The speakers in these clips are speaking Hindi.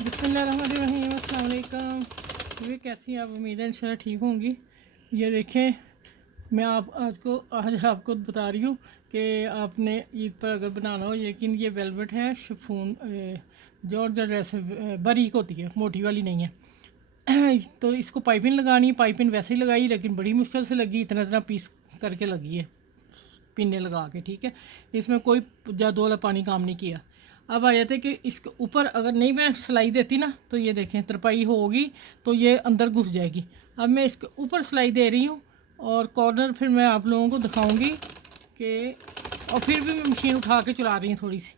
बिस्मिल्लाहिर्रहमानिर्रहीम, अस्सलाम वालेकुम। ये कैसी आप? उम्मीद है इंशाल्लाह ठीक होंगी। ये देखें, मैं आज आपको बता रही हूँ कि आपने ईद पर अगर बनाना हो, लेकिन ये वेलवेट है, शिफॉन जॉर्ज जैसे बारीक होती है, मोटी वाली नहीं है। तो इसको पाइपिंग लगानी है। पाइपिंग वैसे ही लगाई, लेकिन बड़ी मुश्किल से लगी, इतना इतना पीस करके लगी है पिन्ने लगा के। ठीक है, इसमें कोई जादू वाला पानी काम नहीं किया। अब आ जाते कि इसके ऊपर अगर नहीं मैं सिलाई देती ना, तो ये देखें तरपाई होगी तो ये अंदर घुस जाएगी। अब मैं इसके ऊपर सिलाई दे रही हूँ और कॉर्नर फिर मैं आप लोगों को दिखाऊंगी कि, और फिर भी मैं मशीन उठा के चला रही हूँ थोड़ी सी।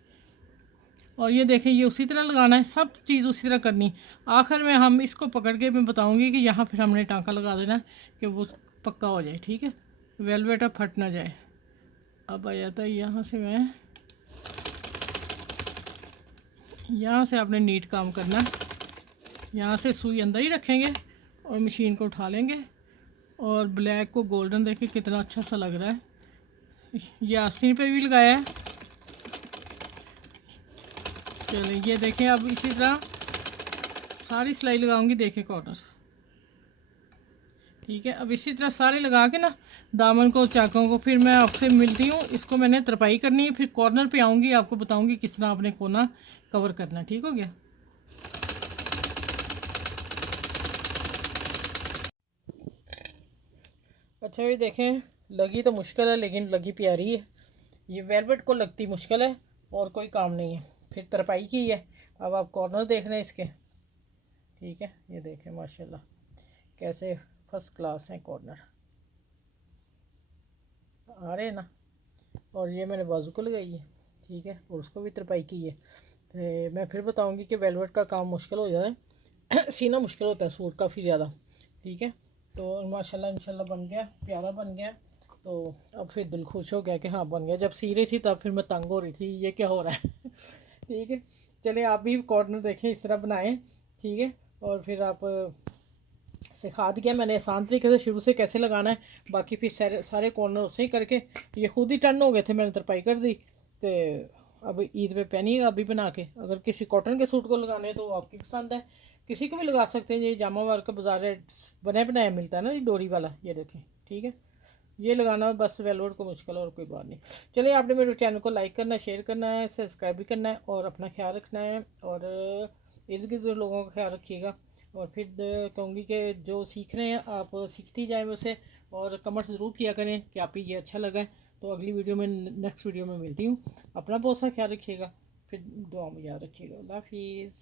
और ये देखें, ये उसी तरह लगाना है, सब चीज़ उसी तरह करनी। आखिर में हम इसको पकड़ के मैं बताऊँगी कि यहाँ फिर हमने टाँका लगा देना कि वो पक्का हो जाए। ठीक है, वेलवेट अब फट ना जाए। अब आ जाता है यहाँ से, मैं यहाँ से आपने नीट काम करना। यहाँ से सुई अंदर ही रखेंगे और मशीन को उठा लेंगे। और ब्लैक को गोल्डन देखिए कितना अच्छा सा लग रहा है। ये आस्तीन पे भी लगाया है। चलिए ये देखें, अब इसी तरह सारी सिलाई लगाऊंगी, देखें कॉर्नर। ठीक है, अब इसी तरह सारे लगा के ना दामन को, चाकों को, फिर मैं आपसे मिलती हूँ। इसको मैंने तरपाई करनी है, फिर कॉर्नर पे आऊँगी, आपको बताऊँगी किस तरह आपने कोना कवर करना। ठीक हो गया। अच्छा, ये देखें, लगी तो मुश्किल है लेकिन लगी प्यारी है। ये वेलवेट को लगती मुश्किल है और कोई काम नहीं है, फिर तरपाई की है। अब आप कॉर्नर देख रहे हैं इसके। ठीक है, ये देखें माशाल्लाह कैसे फर्स्ट क्लास हैं कॉर्नर आ रहे हैं ना। और ये मैंने बाजू को लगाई है। ठीक है, और उसको भी तरपाई की है। तो मैं फिर बताऊंगी कि वेलवेट का काम मुश्किल हो जाता है सीना मुश्किल होता है सूट काफ़ी ज़्यादा। ठीक है, तो माशाल्लाह इंशाल्लाह बन गया, प्यारा बन गया। तो अब फिर दिल खुश हो गया कि हाँ बन गया। जब सी रही थी तब फिर मैं तंग हो रही थी, ये क्या हो रहा है ठीक है, चलिए आप भी कॉर्नर देखें, इस तरह बनाएं। ठीक है, और फिर आप सिखा दिया मैंने आसान तरीके से शुरू से कैसे लगाना है। बाकी फिर सारे कॉर्नर उससे ही करके ये खुद ही टर्न हो गए थे, मैंने तरपाई कर दी। तो अब ईद पे पहनिएगा अभी बना के। अगर किसी कॉटन के सूट को लगाने हैं तो आपकी पसंद है, किसी को भी लगा सकते हैं। ये जामा वर्क का बाजार बने बनाया मिलता है ना, ये डोरी वाला, ये देखें। ठीक है, ये लगाना बस वेलवेट को मुश्किल और कोई बात नहीं। चलिए, आपने मेरे चैनल को लाइक करना है, शेयर करना है, सब्सक्राइब भी करना है और अपना ख्याल रखना है। और इर्द गिर्द लोगों का ख्याल रखिएगा। और फिर कहूँगी कि जो सीख रहे हैं आप सीखती जाएँ मुझसे, और कमेंट ज़रूर किया करें कि आप ये अच्छा लगा है। तो अगली वीडियो में, नेक्स्ट वीडियो में मिलती हूँ। अपना बहुत सा ख्याल रखिएगा, फिर दुआ में याद रखिएगा। अल्लाह हाफिज़।